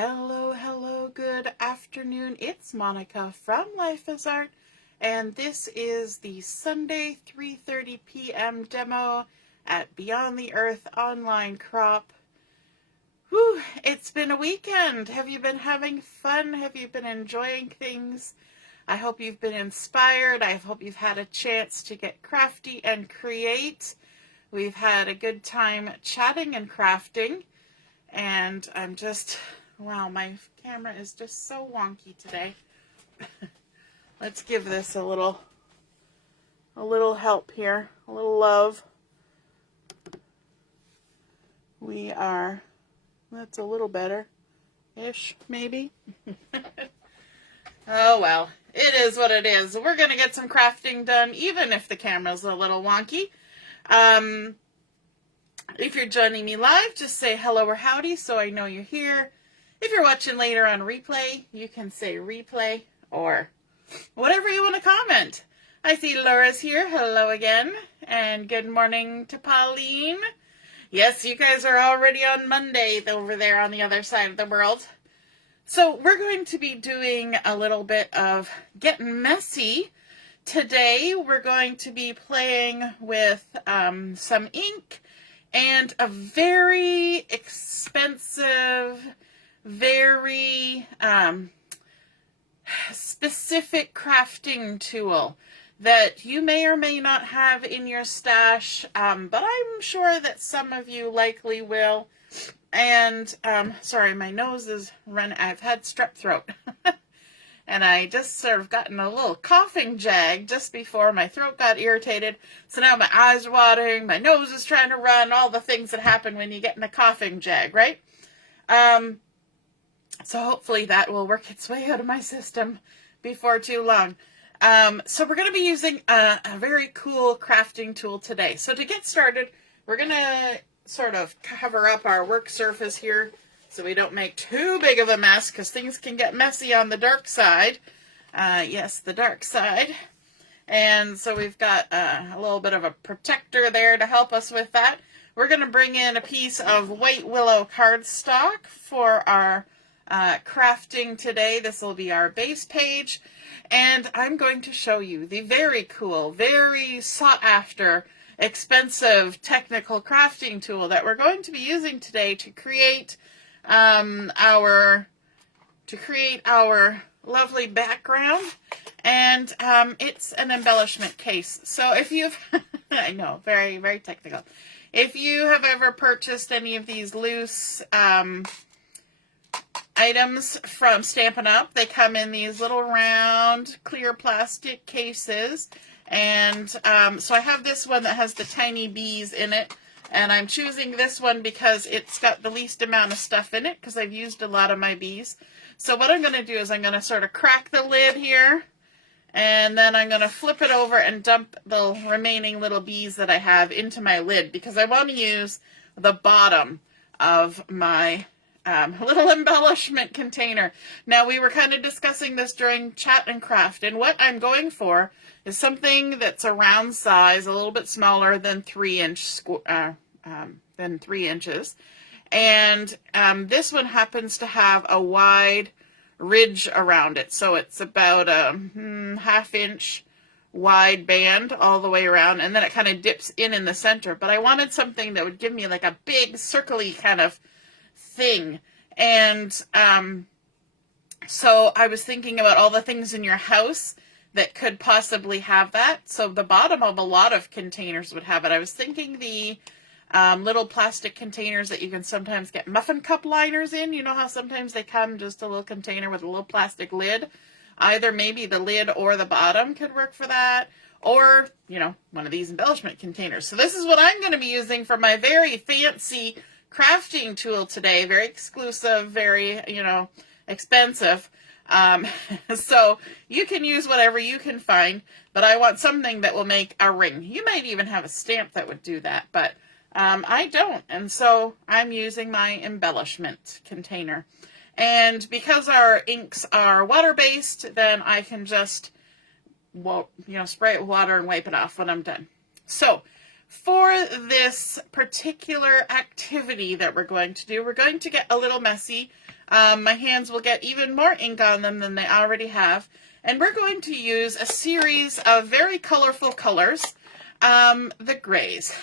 Hello, hello, good afternoon. It's Monica from Life is Art, and this is the Sunday 3:30 p.m. demo at Beyond the Earth Online Crop. Whew, it's been a weekend. Have you been having fun? Have you been enjoying things? I hope you've been inspired. I hope you've had a chance to get crafty and create. We've had a good time chatting and crafting, and I'm just... Wow, my camera is just so wonky today. Let's give this a little help here, a little love. That's a little better-ish, maybe. Oh well, it is what it is. We're going to get some crafting done, even if the camera's a little wonky. If you're joining me live, just say hello or howdy so I know you're here. If you're watching later on replay, you can say replay or whatever you want to comment. I see Laura's here. Hello again. And good morning to Pauline. Yes, you guys are already on Monday over there on the other side of the world. So we're going to be doing a little bit of getting messy. Today we're going to be playing with some ink and a very expensive, very specific crafting tool that you may or may not have in your stash, but I'm sure that some of you likely will. And sorry, my nose is running. I've had strep throat. And I just sort of gotten a little coughing jag just before my throat got irritated. So now my eyes are watering, my nose is trying to run, all the things that happen when you get in a coughing jag, right? So hopefully that will work its way out of my system before too long. So we're going to be using a very cool crafting tool today. So to get started, we're going to sort of cover up our work surface here so we don't make too big of a mess, because things can get messy on the dark side. Yes, the dark side. And so we've got a little bit of a protector there to help us with that. We're going to bring in a piece of white willow cardstock for our crafting today. This will be our base page, and I'm going to show you the very cool, very sought after, expensive technical crafting tool that we're going to be using today to create our lovely background. And it's an embellishment case. So if you've I know, very, very technical. If you have ever purchased any of these loose items from Stampin' Up, they come in these little round clear plastic cases. And so I have this one that has the tiny bees in it. And I'm choosing this one because it's got the least amount of stuff in it, because I've used a lot of my bees. So what I'm going to do is I'm going to sort of crack the lid here. And then I'm going to flip it over and dump the remaining little bees that I have into my lid, because I want to use the bottom of my little embellishment container. Now, we were kind of discussing this during Chat and Craft, and what I'm going for is something that's a round size, a little bit smaller than 3 inches. And this one happens to have a wide ridge around it, so it's about a half-inch wide band all the way around, and then it kind of dips in the center. But I wanted something that would give me like a big circle-y kind of thing. And so I was thinking about all the things in your house that could possibly have that. So the bottom of a lot of containers would have it. I was thinking the little plastic containers that you can sometimes get muffin cup liners in. You know how sometimes they come just a little container with a little plastic lid? Either maybe the lid or the bottom could work for that. Or, you know, one of these embellishment containers. So this is what I'm going to be using for my very fancy crafting tool today. Very exclusive, very, expensive. So you can use whatever you can find, but I want something that will make a ring. You might even have a stamp that would do that, but I don't. And so I'm using my embellishment container. And because our inks are water-based, then I can just, spray it with water and wipe it off when I'm done. So for this particular activity that we're going to do, we're going to get a little messy. my hands will get even more ink on them than they already have. And we're going to use a series of very colorful colors, the grays.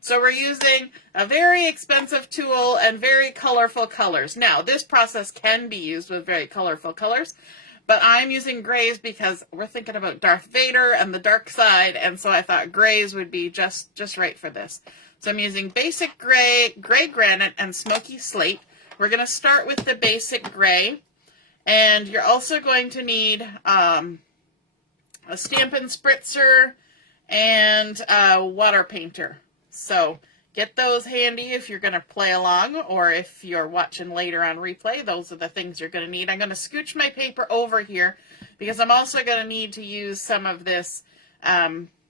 So we're using a very expensive tool and very colorful colors. Now, this process can be used with very colorful colors, but I'm using grays because we're thinking about Darth Vader and the dark side, and so I thought grays would be just right for this. So I'm using basic gray, gray granite, and smoky slate. We're going to start with the basic gray, and you're also going to need a Stampin Spritzer and a water painter. So get those handy if you're going to play along, or if you're watching later on replay. Those are the things you're going to need. I'm going to scooch my paper over here because I'm also going to need to use some of this mat.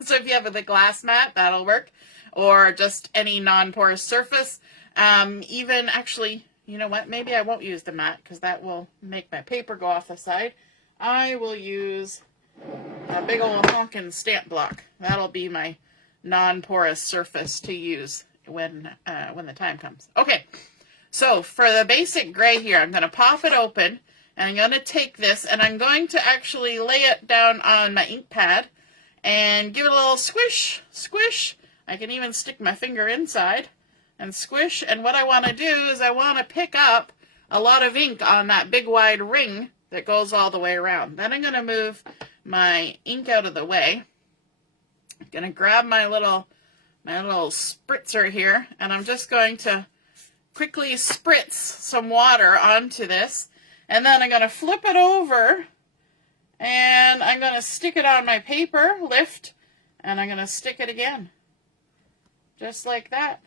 So if you have the glass mat, that'll work, or just any non-porous surface. Even actually, you know what? Maybe I won't use the mat because that will make my paper go off the side. I will use a big old honkin' stamp block. That'll be my non-porous surface to use when the time comes. Okay, so for the basic gray here, I'm going to pop it open, and I'm going to take this, and I'm going to actually lay it down on my ink pad and give it a little squish, squish. I can even stick my finger inside and squish, and what I want to do is I want to pick up a lot of ink on that big wide ring that goes all the way around. Then I'm going to move my ink out of the way. I'm going to grab my little spritzer here, and I'm just going to quickly spritz some water onto this, and then I'm going to flip it over, and I'm going to stick it on my paper, lift, and I'm going to stick it again. Just like that.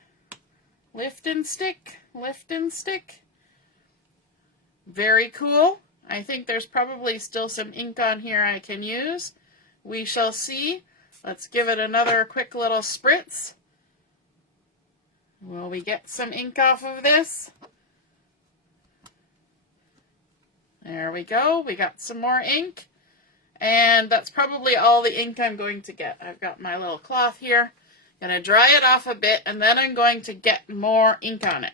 Lift and stick, lift and stick. Very cool. I think there's probably still some ink on here I can use. We shall see. Let's give it another quick little spritz. Will we get some ink off of this? There we go. We got some more ink. And that's probably all the ink I'm going to get. I've got my little cloth here. I'm going to dry it off a bit, and then I'm going to get more ink on it,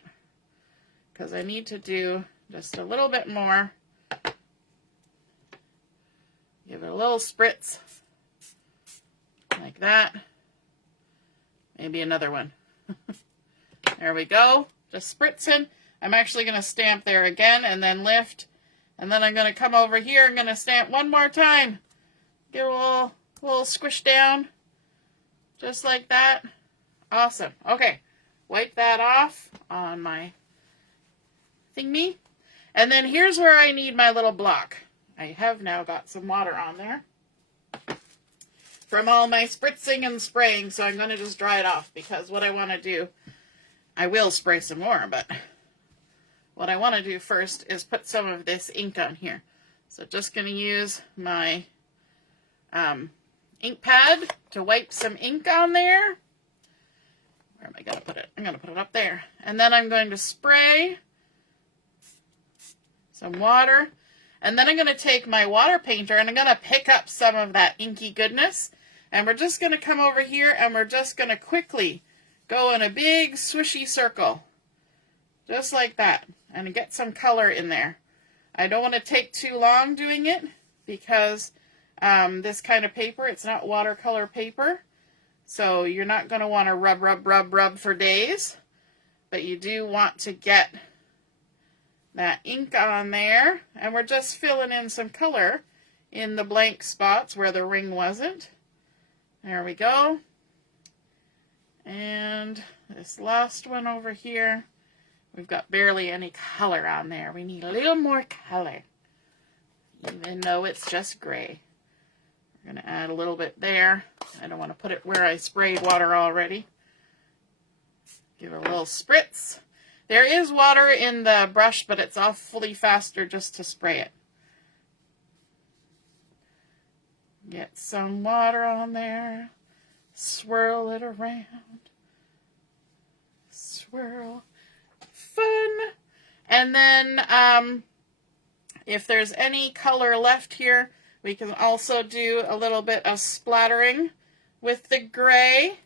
because I need to do just a little bit more. Give it a little spritz, like that. Maybe another one. There we go. Just spritzing. I'm actually going to stamp there again, and then lift. And then I'm going to come over here. I'm going to stamp one more time. Give it a little squish down. Just like that. Awesome. Okay. Wipe that off on my thingy. And then here's where I need my little block. I have now got some water on there from all my spritzing and spraying, so I'm going to just dry it off, because what I want to do, I will spray some more, but what I want to do first is put some of this ink on here. So just going to use my ink pad to wipe some ink on there. Where am I going to put it? I'm going to put it up there. And then I'm going to spray some water. And then I'm going to take my water painter and I'm going to pick up some of that inky goodness. And we're just going to come over here and we're just going to quickly go in a big swishy circle. Just like that. And get some color in there. I don't want to take too long doing it, because this kind of paper, it's not watercolor paper. So you're not going to want to rub for days. But you do want to get that ink on there. And we're just filling in some color in the blank spots where the ring wasn't. There we go. And this last one over here, we've got barely any color on there. We need a little more color, even though it's just gray. We're going to add a little bit there. I don't want to put it where I sprayed water already. Give it a little spritz. There is water in the brush, but it's awfully faster just to spray it. Get some water on there. Swirl it around. Swirl. Fun. And then if there's any color left here, we can also do a little bit of splattering with the gray.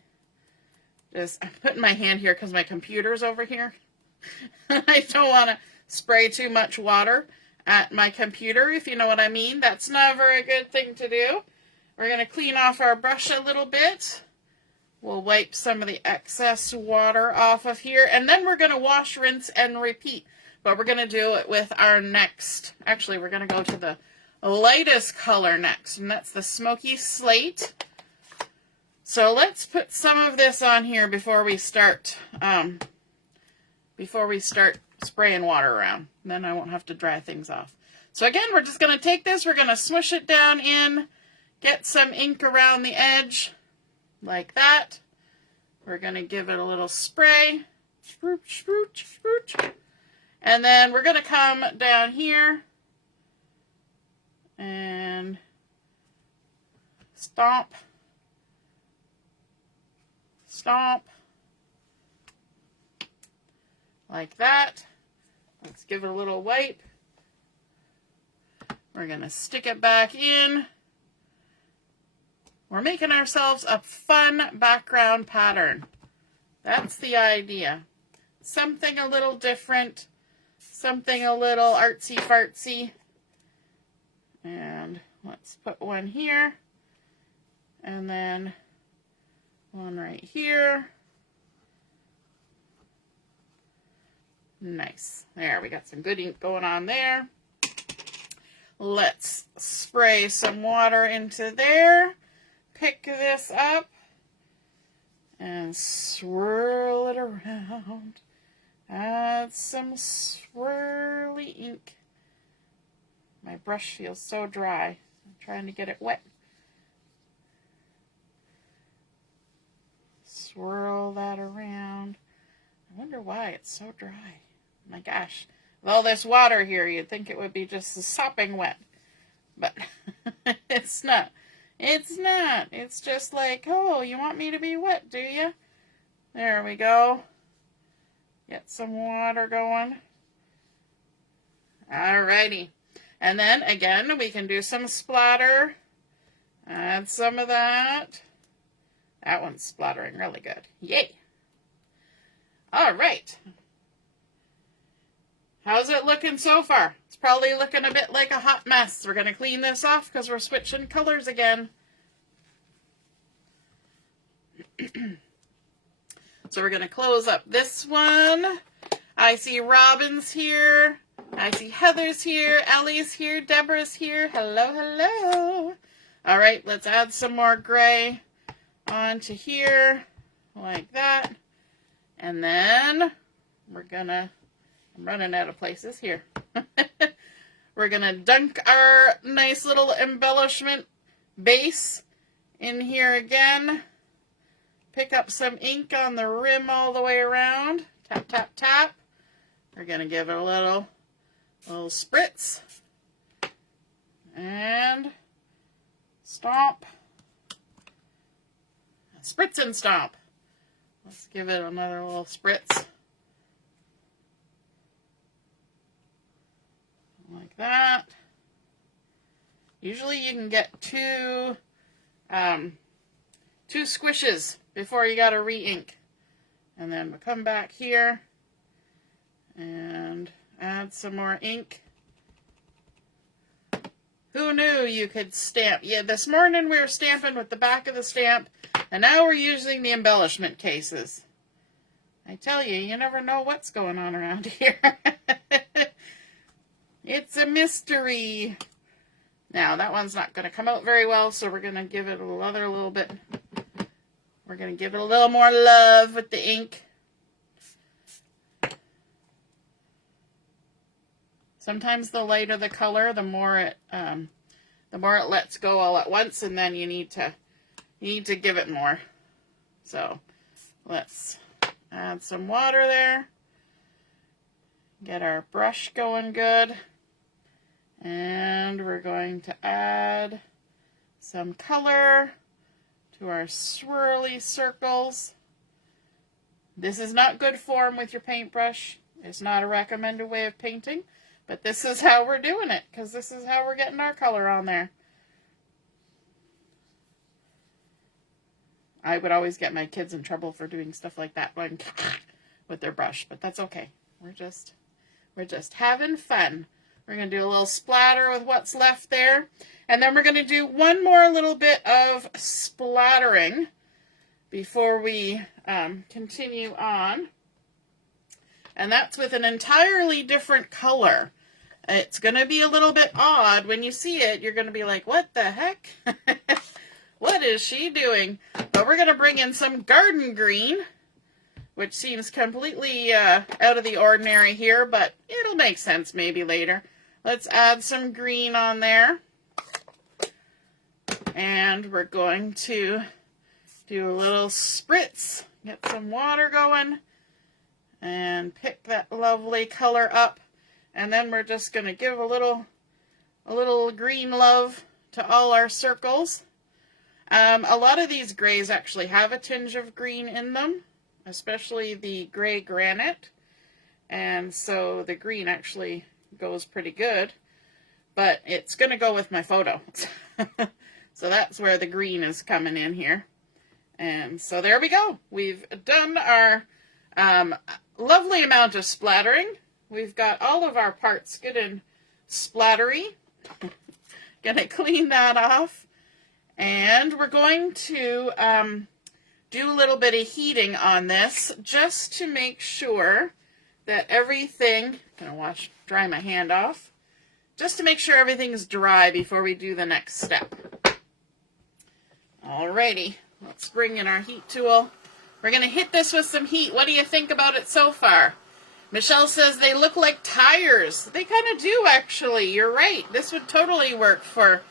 I'm putting my hand here because my computer's over here. I don't want to spray too much water at my computer, if you know what I mean. That's never a good thing to do. We're going to clean off our brush a little bit. We'll wipe some of the excess water off of here, and then we're going to wash, rinse, and repeat. But we're going to do it with our next, actually we're going to go to the lightest color next, and that's the Smoky Slate. So let's put some of this on here before we start spraying water around. Then I won't have to dry things off. So again, we're just going to take this, we're going to smush it down in, get some ink around the edge, like that. We're going to give it a little spray. Spooch, spooch, spooch. And then we're going to come down here and stomp, stomp, like that. Let's give it a little wipe. We're going to stick it back in. We're making ourselves a fun background pattern. That's the idea. Something a little different, something a little artsy-fartsy. And let's put one here, and then one right here. Nice. There, we got some good ink going on there. Let's spray some water into there. Pick this up and swirl it around. Add some swirly ink. My brush feels so dry. I'm trying to get it wet. Swirl that around. I wonder why it's so dry. My gosh. With all this water here, you'd think it would be just sopping wet. But it's not. It's not. It's just like, oh, you want me to be wet, do you? There we go. Get some water going. Alrighty. And then, again, we can do some splatter. Add some of that. That one's splattering really good. Yay! Alright. How's it looking so far? It's probably looking a bit like a hot mess. We're going to clean this off because we're switching colors again. So we're going to close up this one. I see Robin's here. I see Heather's here. Ellie's here. Deborah's here. Hello, hello. All right, let's add some more gray onto here like that. And then we're going to, I'm running out of places here. We're going to dunk our nice little embellishment base in here again. Pick up some ink on the rim all the way around. Tap, tap, tap. We're going to give it a little spritz. And stomp. Spritz and stomp. Let's give it another little spritz. Like that. Usually you can get two squishes before you gotta re-ink. And then we'll come back here and add some more ink. Who knew you could stamp? Yeah, this morning we were stamping with the back of the stamp, and now we're using the embellishment cases. I tell you, you never know what's going on around here. It's a mystery. Now, that one's not going to come out very well, so we're going to give it another little bit. We're going to give it a little more love with the ink. Sometimes the lighter the color, the more it lets go all at once, and then you need to give it more. So let's add some water there. Get our brush going good. And we're going to add some color to our swirly circles. This is not good form with your paintbrush. It's not a recommended way of painting, but this is how we're doing it, because this is how we're getting our color on there. I would always get my kids in trouble for doing stuff like that with their brush, but that's okay. We're just having fun. We're going to do a little splatter with what's left there. And then we're going to do one more little bit of splattering before we continue on. And that's with an entirely different color. It's going to be a little bit odd. When you see it, you're going to be like, what the heck? What is she doing? But we're going to bring in some garden green, which seems completely out of the ordinary here, but it'll make sense maybe later. Let's add some green on there. And we're going to do a little spritz, get some water going, and pick that lovely color up. And then we're just going to give a little green love to all our circles. A lot of these grays actually have a tinge of green in them, especially the gray granite. And so the green actually goes pretty good, but it's going to go with my photo. So that's where the green is coming in here. And so there we go. We've done our lovely amount of splattering. We've got all of our parts good and splattery. Gonna clean that off. And we're going to do a little bit of heating on this just to make sure that everything, dry my hand off, just to make sure everything's dry before we do the next step. Alrighty, let's bring in our heat tool. We're going to hit this with some heat. What do you think about it so far? Michelle says they look like tires. They kind of do, actually. You're right. This would totally work for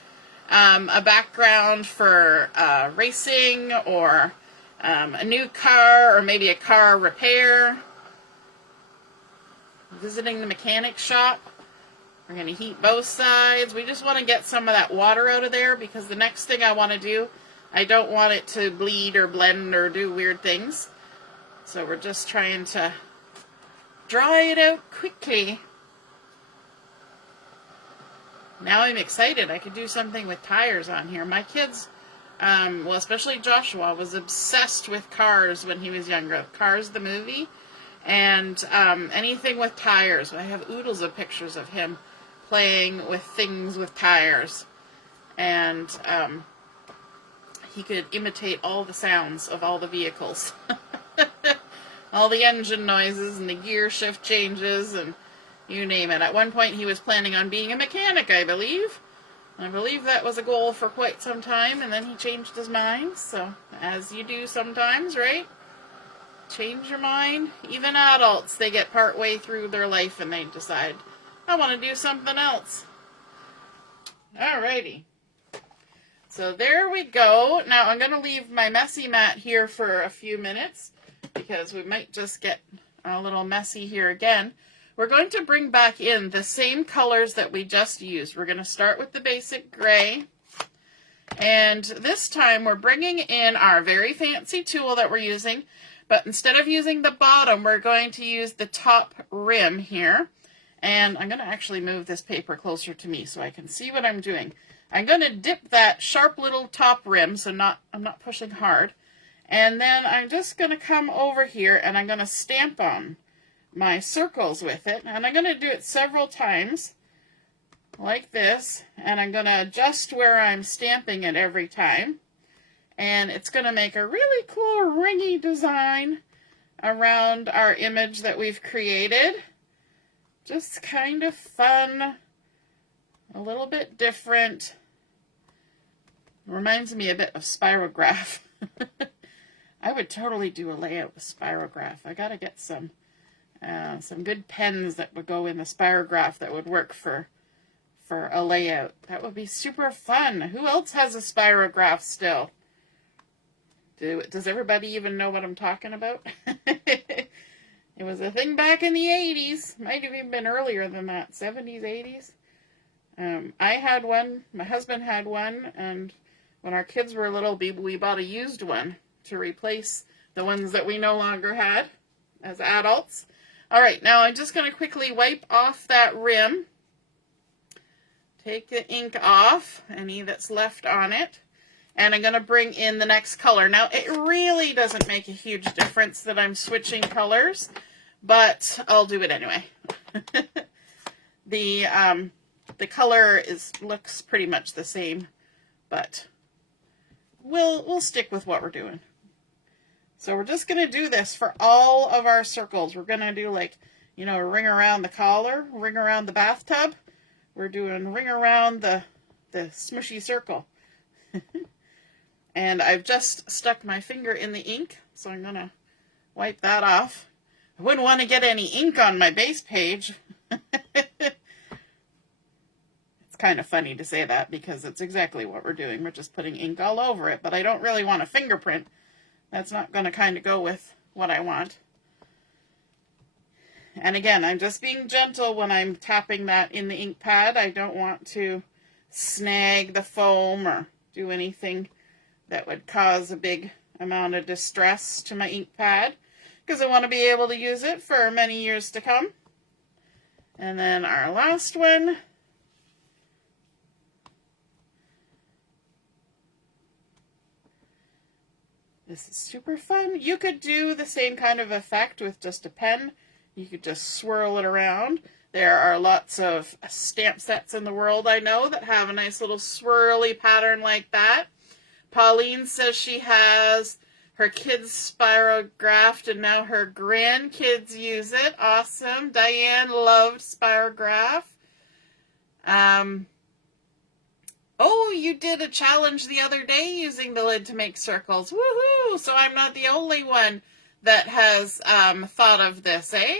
a background for racing or a new car, or maybe a car repair. Visiting the mechanic shop. We're going to heat both sides. We just want to get some of that water out of there, because the next thing I want to do, I don't want it to bleed or blend or do weird things. So we're just trying to dry it out quickly. Now I'm excited. I could do something with tires on here. My kids, well, especially Joshua, was obsessed with Cars when he was younger. Cars, the movie. And anything with tires. I have oodles of pictures of him playing with things with tires. And he could imitate all the sounds of all the vehicles. All the engine noises and the gear shift changes and you name it. At one point he was planning on being a mechanic, I believe. I believe that was a goal for quite some time, and then he changed his mind. So, as you do sometimes, right? Change your mind. Even adults, they get part way through their life and they decide, I want to do something else. Alrighty. So there we go. Now I'm going to leave my messy mat here for a few minutes, because we might just get a little messy here again. We're going to bring back in the same colors that we just used. We're going to start with the basic gray. And this time we're bringing in our very fancy tool that we're using. But instead of using the bottom, we're going to use the top rim here. And I'm going to actually move this paper closer to me so I can see what I'm doing. I'm going to dip that sharp little top rim, so I'm not pushing hard. And then I'm just going to come over here and I'm going to stamp on my circles with it. And I'm going to do it several times, like this. And I'm going to adjust where I'm stamping it every time. And it's going to make a really cool ringy design around our image that we've created. Just kind of fun, a little bit different. Reminds me a bit of spirograph. I would totally do a layout with spirograph. I gotta get some good pens that would go in the spirograph that would work for a layout. That would be super fun. Who else has a spirograph still? Does everybody even know what I'm talking about? It was a thing back in the 80s. Might have even been earlier than that, 70s, 80s. I had one, my husband had one, and when our kids were little, we bought a used one to replace the ones that we no longer had as adults. All right, now I'm just going to quickly wipe off that rim. Take the ink off, any that's left on it. And I'm going to bring in the next color. Now, it really doesn't make a huge difference that I'm switching colors, but I'll do it anyway. The color looks pretty much the same, but we'll stick with what we're doing. So we're just going to do this for all of our circles. We're going to do, like, you know, ring around the collar, ring around the bathtub. We're doing ring around the smushy circle. And I've just stuck my finger in the ink, so I'm going to wipe that off. I wouldn't want to get any ink on my base page. It's kind of funny to say that because it's exactly what we're doing. We're just putting ink all over it, but I don't really want a fingerprint. That's not going to kind of go with what I want. And again, I'm just being gentle when I'm tapping that in the ink pad. I don't want to snag the foam or do anything that would cause a big amount of distress to my ink pad, because I want to be able to use it for many years to come. And then our last one. This is super fun. You could do the same kind of effect with just a pen. You could just swirl it around. There are lots of stamp sets in the world, I know, that have a nice little swirly pattern like that. Pauline says she has her kids spirographed and now her grandkids use it. Awesome. Diane loved spirograph. Oh, you did a challenge the other day using the lid to make circles. Woohoo! So I'm not the only one that has thought of this, eh?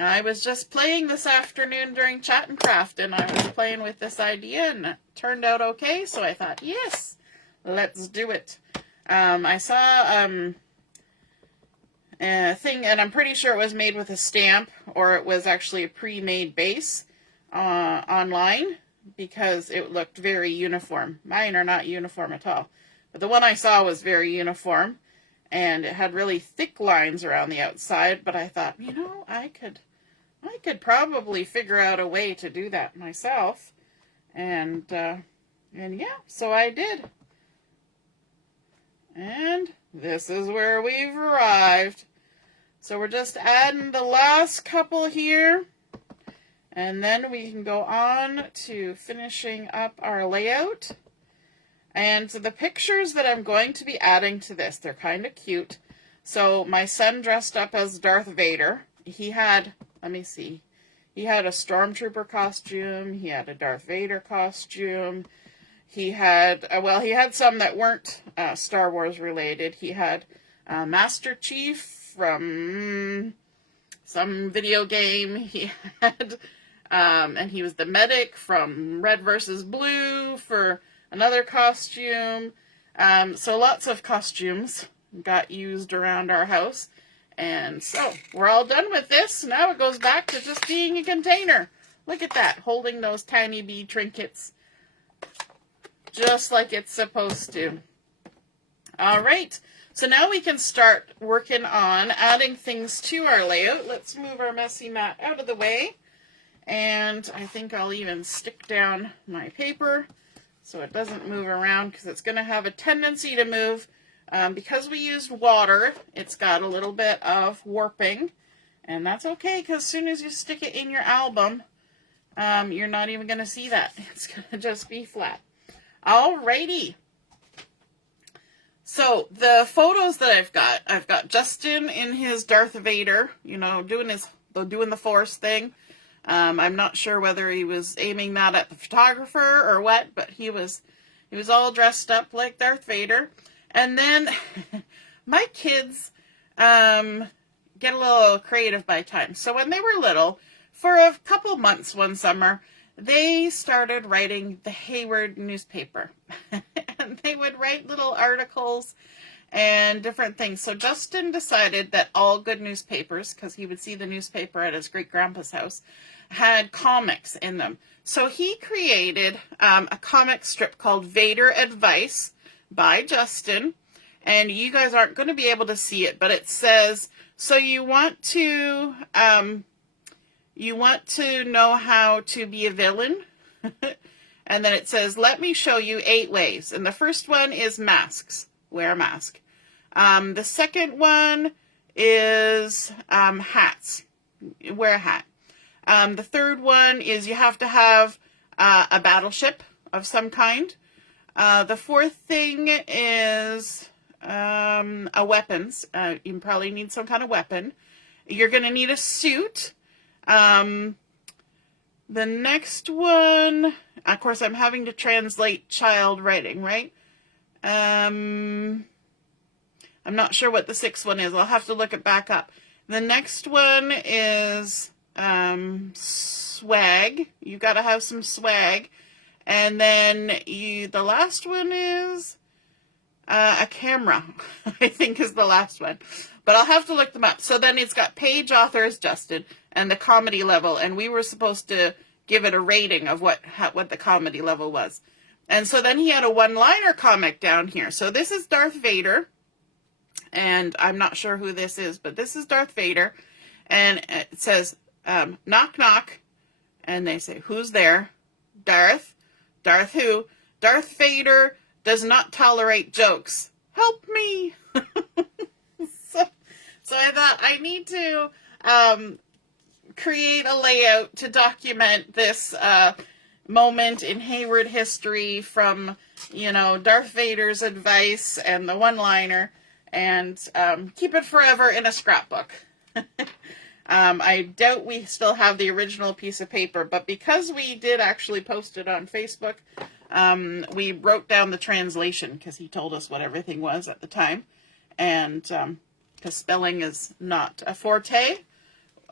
I was just playing this afternoon during Chat and Craft, and I was playing with this idea, and it turned out okay, so I thought, yes, let's do it. I saw a thing, and I'm pretty sure it was made with a stamp, or it was actually a pre-made base online, because it looked very uniform. Mine are not uniform at all, but the one I saw was very uniform, and it had really thick lines around the outside, but I thought, you know, I could probably figure out a way to do that myself. And yeah, so I did. And this is where we've arrived. So we're just adding the last couple here. And then we can go on to finishing up our layout. And so the pictures that I'm going to be adding to this, they're kind of cute. So my son dressed up as Darth Vader. He had, let me see, he had a Stormtrooper costume. He had a Darth Vader costume. He had, well, he had some that weren't Star Wars related. He had Master Chief from some video game. He had, and he was the medic from Red vs. Blue for another costume. So lots of costumes got used around our house. And so we're all done with this. Now it goes back to just being a container. Look at that, holding those tiny bead trinkets just like it's supposed to. All right, so now we can start working on adding things to our layout. Let's move our messy mat out of the way. And I think I'll even stick down my paper so it doesn't move around, because it's going to have a tendency to move. Because we used water, it's got a little bit of warping, and that's okay, because as soon as you stick it in your album, you're not even going to see that. It's going to just be flat. Alrighty. So the photos that I've got Justin in his Darth Vader, you know, doing the Force thing. I'm not sure whether he was aiming that at the photographer or what, but he was all dressed up like Darth Vader. And then my kids get a little creative by time. So when they were little, for a couple months one summer, they started writing the Hayward newspaper. And they would write little articles and different things. So Justin decided that all good newspapers, because he would see the newspaper at his great-grandpa's house, had comics in them. So he created a comic strip called Vader Advice by Justin, and you guys aren't going to be able to see it, but it says, so you want to know how to be a villain? And then it says, let me show you 8 ways. And the first one is masks. Wear a mask. The second one is hats. Wear a hat. The third one is you have to have a battleship of some kind. The fourth thing is weapons. You probably need some kind of weapon. You're going to need a suit. The next one, of course, I'm having to translate child writing, right? I'm not sure what the sixth one is. I'll have to look it back up. The next one is swag. You got to have some swag. And then the last one is a camera, I think is the last one. But I'll have to look them up. So then it's got page, author is Justin, and the comedy level. And we were supposed to give it a rating of what the comedy level was. And so then he had a one-liner comic down here. So this is Darth Vader. And I'm not sure who this is, but this is Darth Vader. And it says, knock, knock. And they say, who's there? Darth. Darth who? Darth Vader does not tolerate jokes. Help me. So I thought I need to create a layout to document this moment in Hayward history from, Darth Vader's advice and the one-liner, and keep it forever in a scrapbook. I doubt we still have the original piece of paper, but because we did actually post it on Facebook, we wrote down the translation because he told us what everything was at the time. And because spelling is not a forte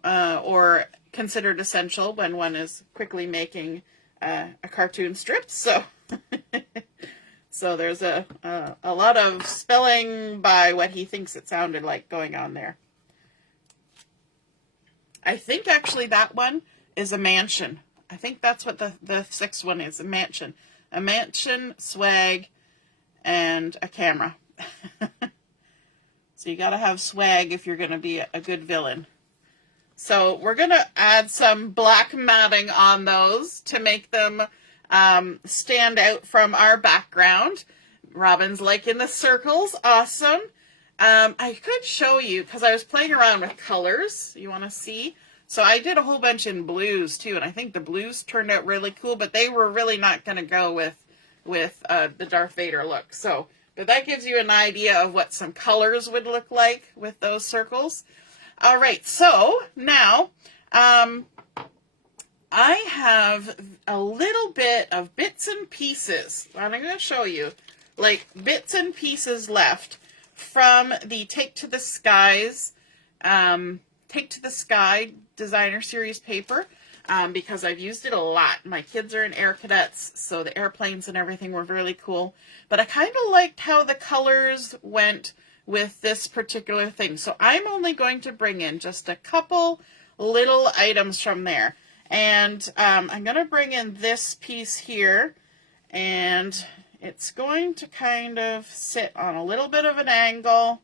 or considered essential when one is quickly making a cartoon strip. So so there's a lot of spelling by what he thinks it sounded like going on there. I think actually that one is a mansion. I think that's what the sixth one is, a mansion. A mansion, swag, and a camera. So you got to have swag if you're going to be a good villain. So we're going to add some black matting on those to make them stand out from our background. Robin's liking the circles. Awesome. I could show you, because I was playing around with colors. You want to see? So I did a whole bunch in blues, too, and I think the blues turned out really cool, but they were really not going to go with the Darth Vader look. So, but that gives you an idea of what some colors would look like with those circles. All right, so now I have a little bit of bits and pieces. I'm going to show you, like, bits and pieces left from the Take to the Sky Designer Series paper, because I've used it a lot. My kids are in air cadets, so the airplanes and everything were really cool. But I kind of liked how the colors went with this particular thing. So I'm only going to bring in just a couple little items from there. And I'm going to bring in this piece here, and it's going to kind of sit on a little bit of an angle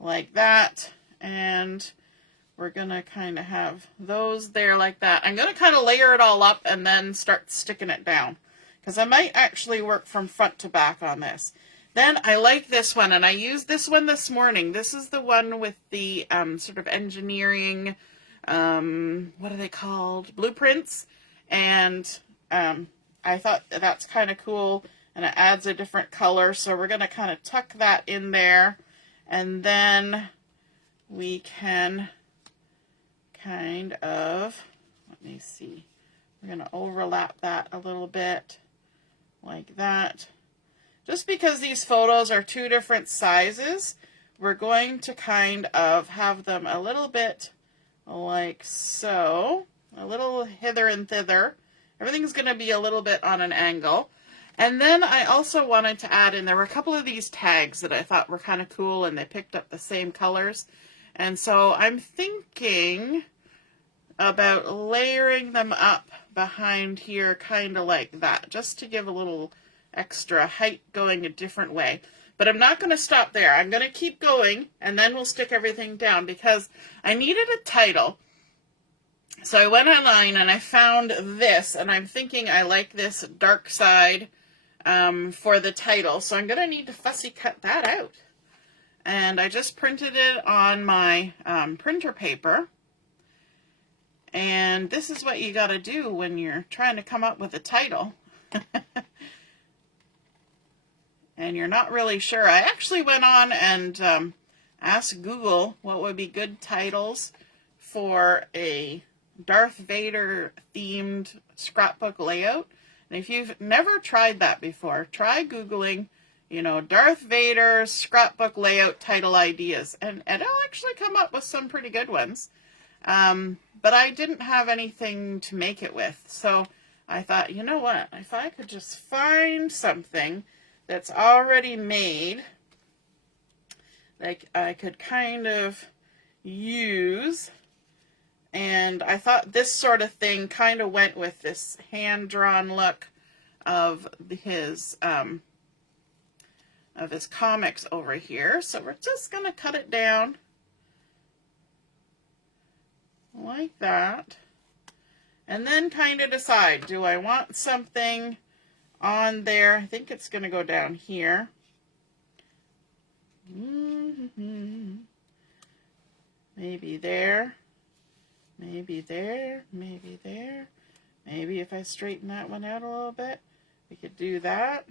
like that, and we're going to kind of have those there like that. I'm going to kind of layer it all up and then start sticking it down, because I might actually work from front to back on this. Then I like this one, and I used this one this morning. This is the one with the sort of engineering, what are they called? Blueprints. And I thought that's kind of cool, and it adds a different color. So we're going to kind of tuck that in there, and then we can kind of, let me see, we're going to overlap that a little bit like that. Just because these photos are two different sizes, we're going to kind of have them a little bit like so, a little hither and thither. Everything's going to be a little bit on an angle. And then I also wanted to add in, there were a couple of these tags that I thought were kind of cool, and they picked up the same colors. And so I'm thinking about layering them up behind here kind of like that, just to give a little extra height going a different way. But I'm not going to stop there. I'm going to keep going, and then we'll stick everything down, because I needed a title. So I went online and I found this, and I'm thinking I like this dark side for the title. So I'm going to need to fussy cut that out. And I just printed it on my printer paper. And this is what you got to do when you're trying to come up with a title. And you're not really sure. I actually went on and asked Google what would be good titles for a Darth Vader themed scrapbook layout. And if you've never tried that before, try Googling, you know, Darth Vader scrapbook layout title ideas. And it'll actually come up with some pretty good ones. But I didn't have anything to make it with. So I thought, you know what, if I could just find something that's already made, like I could kind of use, and I thought this sort of thing kind of went with this hand-drawn look of his comics over here. So we're just going to cut it down like that, and then kind of decide, do I want something on there? I think it's going to go down here. Maybe there, maybe there, maybe there. Maybe if I straighten that one out a little bit, we could do that.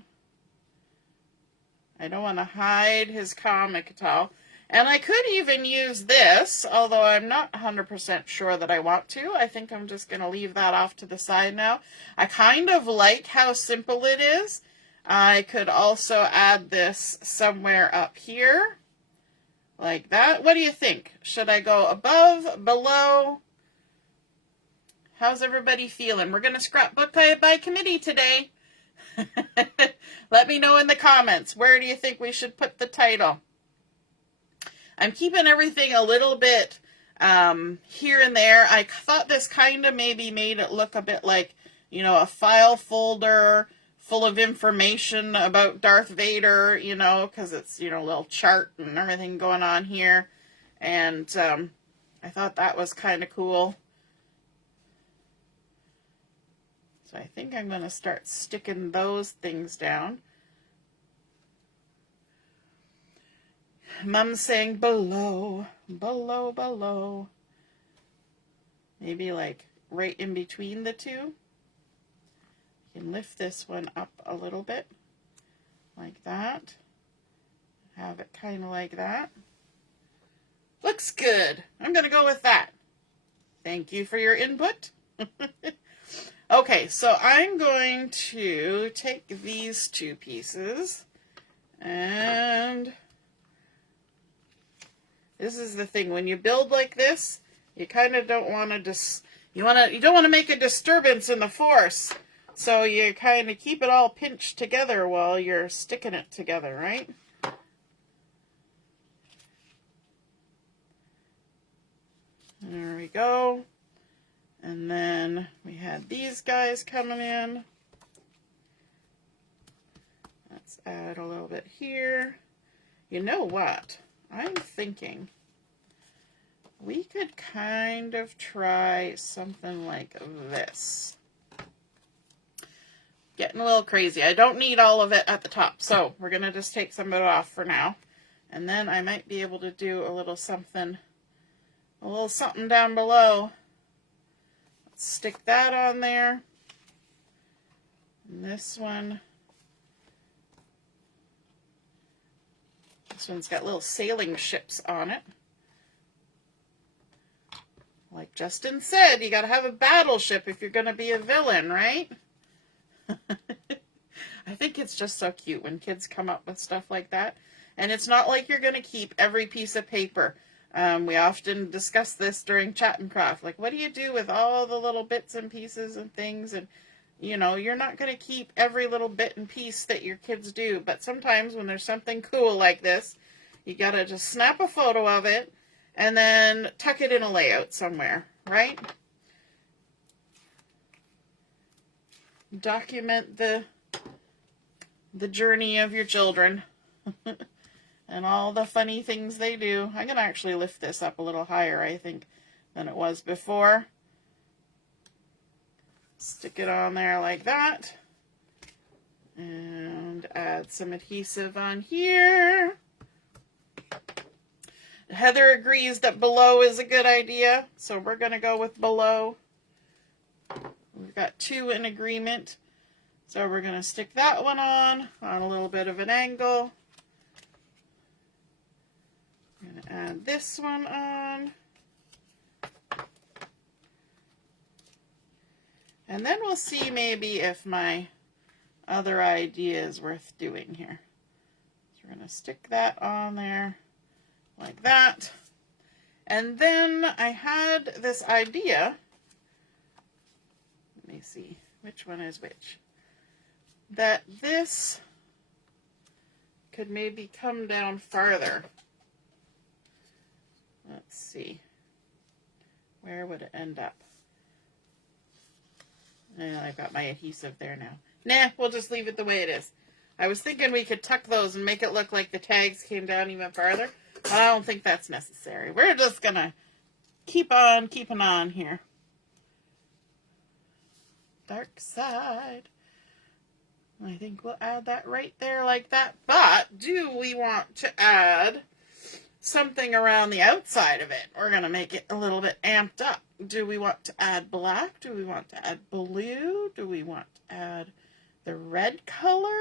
I don't want to hide his comic at all. And I could even use this, although I'm not 100% sure that I want to. I think I'm just going to leave that off to the side now. I kind of like how simple it is. I could also add this somewhere up here, like that. What do you think? Should I go above, below? How's everybody feeling? We're going to scrapbook by committee today. Let me know in the comments. Where do you think we should put the title? I'm keeping everything a little bit here and there. I thought this kind of maybe made it look a bit like, you know, a file folder full of information about Darth Vader, you know, because it's, you know, a little chart and everything going on here. And I thought that was kind of cool. So I think I'm going to start sticking those things down. Mom's saying below, below, below. Maybe like right in between the two. You can lift this one up a little bit, like that. Have it kind of like that. Looks good. I'm going to go with that. Thank you for your input. Okay, so I'm going to take these two pieces, and this is the thing, when you build like this, you kind of don't want to you don't want to make a disturbance in the force. So you kind of keep it all pinched together while you're sticking it together, right? There we go. And then we had these guys coming in. Let's add a little bit here. You know what? I'm thinking we could kind of try something like this. Getting a little crazy. I don't need all of it at the top, so we're going to just take some of it off for now. And then I might be able to do a little something down below. Let's stick that on there. And this one's got little sailing ships on it. Like Justin said, you got to have a battleship if you're going to be a villain, right? I think it's just so cute when kids come up with stuff like that. And it's not like you're going to keep every piece of paper. We often discuss this during Chat and Craft. Like, what do you do with all the little bits and pieces and things? And, you know, you're not going to keep every little bit and piece that your kids do. But sometimes when there's something cool like this, you got to just snap a photo of it and then tuck it in a layout somewhere, right? Document the journey of your children and all the funny things they do. I'm going to actually lift this up a little higher, I think, than it was before. Stick it on there like that. And add some adhesive on here. Heather agrees that below is a good idea, so we're going to go with below. We've got 2 in agreement. So we're going to stick that one on a little bit of an angle. I'm going to add this one on. And then we'll see maybe if my other idea is worth doing here. So we're going to stick that on there like that. And then I had this idea. Let me see which one is which. That this could maybe come down farther. Let's see. Where would it end up? I've got my adhesive there now. Nah, we'll just leave it the way it is. I was thinking we could tuck those and make it look like the tags came down even farther. But I don't think that's necessary. We're just going to keep on keeping on here. Dark side. I think we'll add that right there like that. But do we want to add something around the outside of it? We're going to make it a little bit amped up. Do we want to add black? Do we want to add blue? Do we want to add the red color?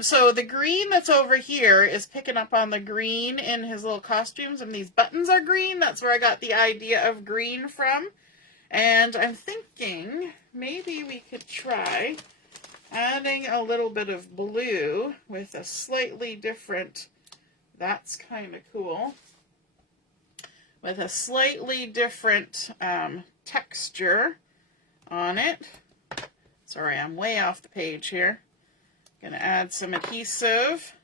So the green that's over here is picking up on the green in his little costumes, and these buttons are green. That's where I got the idea of green from. And I'm thinking maybe we could try adding a little bit of blue with a slightly different, that's kind of cool, with a slightly different texture on it. Sorry, I'm way off the page here. Going to add some adhesive,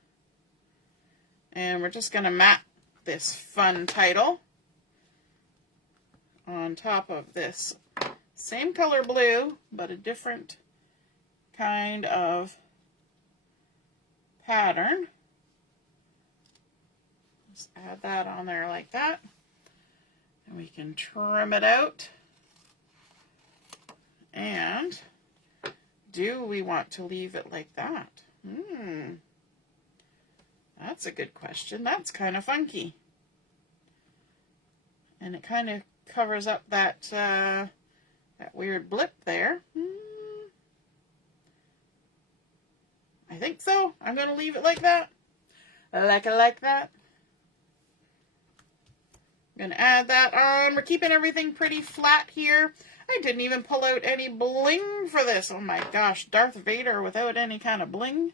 and we're just going to mat this fun title on top of this same color blue, but a different kind of pattern. Just add that on there like that, and we can trim it out. And do we want to leave it like that? That's a good question. That's kind of funky. And it kind of covers up that that weird blip there. I think so. I'm going to leave it like that. Like that. I'm going to add that on. We're keeping everything pretty flat here. I didn't even pull out any bling for this. Oh my gosh, Darth Vader without any kind of bling?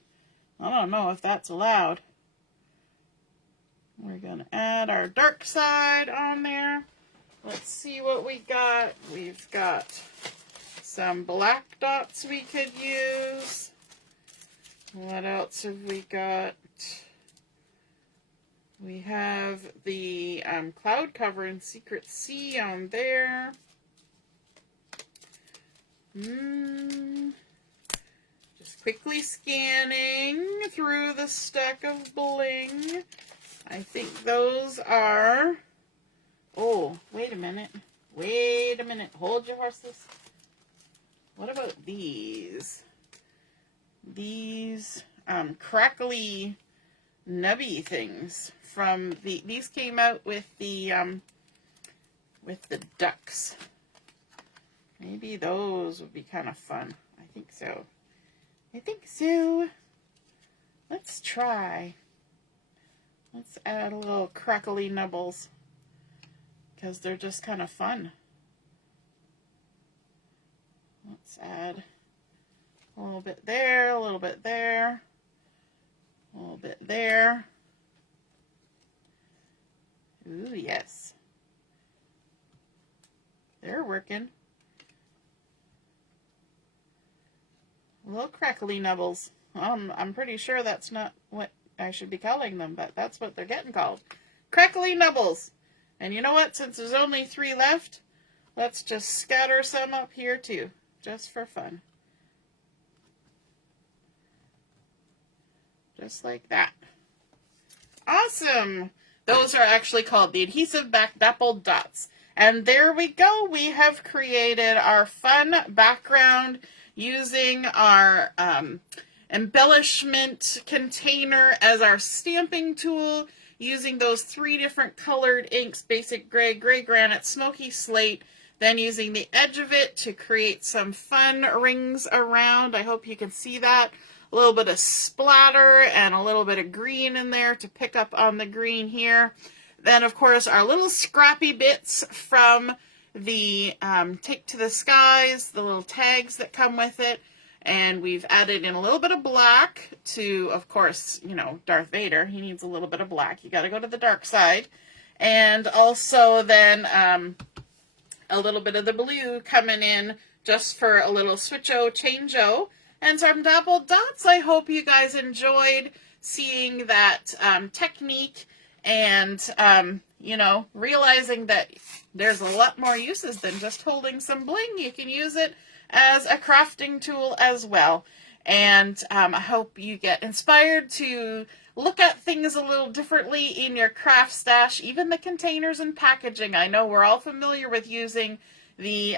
I don't know if that's allowed. We're going to add our dark side on there. Let's see what we got. We've got some black dots we could use. What else have we got? We have the cloud cover and Secret Sea on there. Just quickly scanning through the stack of bling. I think those are... Oh, wait a minute. Wait a minute. Hold your horses. What about these? These crackly nubby things from the... These came out with the ducks. Maybe those would be kind of fun. I think so. I think so. Let's try. Let's add a little crackly nubbles, because they're just kind of fun. Let's add a little bit there, a little bit there, a little bit there. Ooh, yes. They're working. Little crackly nubbles. I'm pretty sure that's not what I should be calling them, but that's what they're getting called. Crackly nubbles. And you know what? Since there's only 3 left, let's just scatter some up here too, just for fun. Just like that. Awesome! Those are actually called the Adhesive-backed Dappled dots. And there we go. We have created our fun background using our embellishment container as our stamping tool, using those 3 different colored inks, basic gray, gray granite, smoky slate, then using the edge of it to create some fun rings around. I hope you can see that. A little bit of splatter and a little bit of green in there to pick up on the green here. Then, of course, our little scrappy bits from the Take to the Skies, the little tags that come with it. And we've added in a little bit of black to, of course, you know, Darth Vader. He needs a little bit of black. You got to go to the dark side. And also then a little bit of the blue coming in just for a little switch-o, change-o. And some dappled dots. I hope you guys enjoyed seeing that technique and, you know, realizing that there's a lot more uses than just holding some bling. You can use it as a crafting tool as well. And I hope you get inspired to look at things a little differently in your craft stash, even the containers and packaging. I know we're all familiar with using the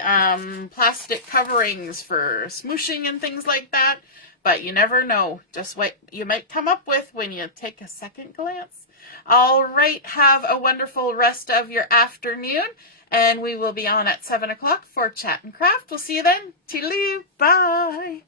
plastic coverings for smooshing and things like that, but you never know just what you might come up with when you take a second glance. All right, have a wonderful rest of your afternoon, and we will be on at 7 o'clock for Chat and Craft. We'll see you then. Toodaloo, bye.